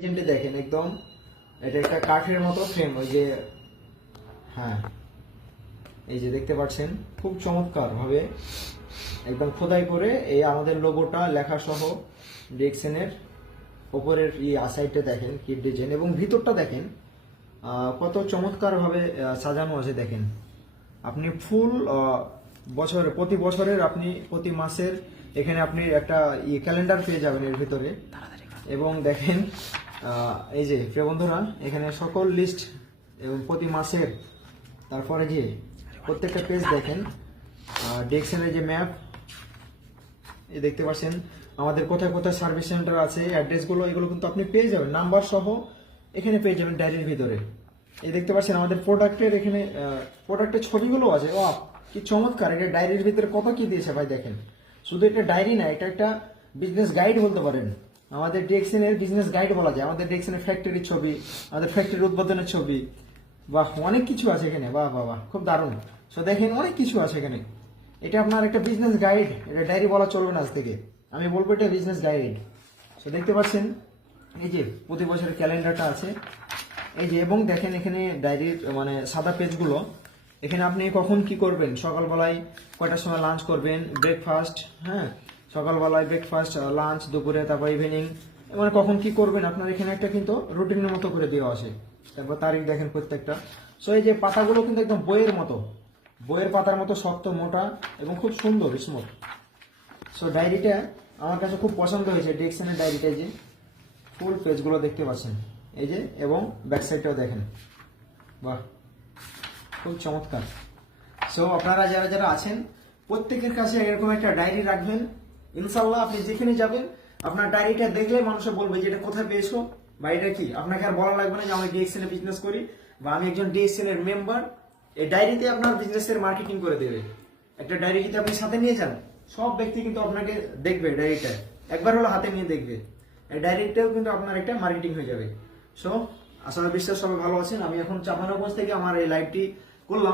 ডিজাইনটি দেখেন একদম, এটা একটা কাঠের মতো ফ্রেম, ওই যে হ্যাঁ এই যে দেখতে পাচ্ছেন খুব চমৎকার ভাবে একদম খোদাই করে এই আমাদের লোগোটা লেখা সহ ডিএক্সএন-এর উপরের সাইডটা দেখেন কি ডিজাইন, এবং ভিতরটা দেখেন কত চমৎকার ভাবে সাজানো আছে। দেখেন আপনি ফুল বছরের প্রতি বছরের আপনি প্রতি মাসের এখানে আপনি একটা ক্যালেন্ডার পেয়ে যাবেন এর ভিতরে। এবং দেখেন এই যে প্রিয় বন্ধুরা, এখানে সকল লিস্ট এবং প্রতি মাসের, তারপরে যে প্রত্যেকটা পেজ দেখেন ডিএক্সএন-এর যে ম্যাপ এই দেখতে পাচ্ছেন, আমাদের কোথায় কোথায় সার্ভিস সেন্টার আছে, অ্যাড্রেসগুলো এগুলো কিন্তু আপনি পেয়ে যাবেন, নাম্বার সহ এখানে পেয়ে যাবেন ডায়েরির ভিতরে। এই দেখতে পাচ্ছেন আমাদের প্রোডাক্টের এখানে প্রোডাক্টের ছবিগুলো আছে। ও কি চমৎকার, এটা ডায়েরির ভিতরে কত কি দিয়েছে ভাই দেখেন। শুধু এটা ডায়েরি না, এটা একটা বিজনেস গাইড বলতে পারেন, আমাদের ডিএক্সএন-এর বিজনেস গাইড বলা যায়। আমাদের ডিএক্সএন-এর ফ্যাক্টরির ছবি, আমাদের ফ্যাক্টরির উদ্বোধনের ছবি, বাহ অনেক কিছু আছে এখানে, বাহ বাহ বাহ খুব দারুণ। সো দেখেন অনেক কিছু আছে এখানে। এটা আপনার একটা বিজনেস গাইড, এটা ডায়েরি বলা চলবে না আজ থেকে, আমি বলবো এটা বিজনেস গাইড। সো দেখতে পাচ্ছেন এই যে প্রতি বছরের ক্যালেন্ডারটা আছে এই যে, এবং দেখেন এখানে ডায়েরির মানে সাদা পেজগুলো, এখানে আপনি কখন কি করবেন, সকালবেলায় কয়টার সময় লাঞ্চ করবেন, ব্রেকফাস্ট, হ্যাঁ সকালবেলায় ব্রেকফাস্ট, লাঞ্চ, দুপুরে, তারপর ইভিনিং, মানে কখন কি করবেন আপনার এখানে একটা কিন্তু রুটিনের মতো করে দেওয়া আছে। তারপর তারিখ দেখেন প্রত্যেকটা। সো এই যে পাতাগুলো কিন্তু একদম বইয়ের মতো, বইয়ের পাতার মতো শক্ত, মোটা এবং খুব সুন্দর স্মুথ। সো ডায়েরিটা আমার কাছে খুব পছন্দ হয়েছে, ডিএক্সএন-এর ডায়েরিটা। যে ফুল পেজগুলো দেখতে পাচ্ছেন এই যে, এবং ব্যাক সাইডটাও দেখেন, বাহ খুব চমৎকার। সো আপনারা যারা যারা আছেন প্রত্যেকের কাছে এরকম একটা ডায়েরি রাখবেন, ইনশাল্লাহ আপনি যেখানে যাবেন আপনার ডায়েরিটা দেখলে মানুষে বলবে যে এটা কোথায় পেয়েছো বা এটা কি। আপনাকে আর বলা লাগবে না যে আমি ডিএক্সএন এ বিজনেস করি বা আমি একজন ডিএক্সএন এর মেম্বার। এই ডায়েরিতে আপনার বিজনেসের মার্কেটিং করে দেবে। একটা ডায়েরি যদি আপনি সাথে নিয়ে যান, সব ব্যক্তি কিন্তু আপনাকে দেখবে, ডায়েরিটা একবার হলো হাতে নিয়ে দেখবে, এই ডায়েরিটাও কিন্তু আপনার একটা মার্কেটিং হয়ে যাবে। সো আসলে বিশ্বাস সবাই ভালো আছেন। আমি এখন চাপানগঞ্জ থেকে আমার এই লাইভটি করলাম।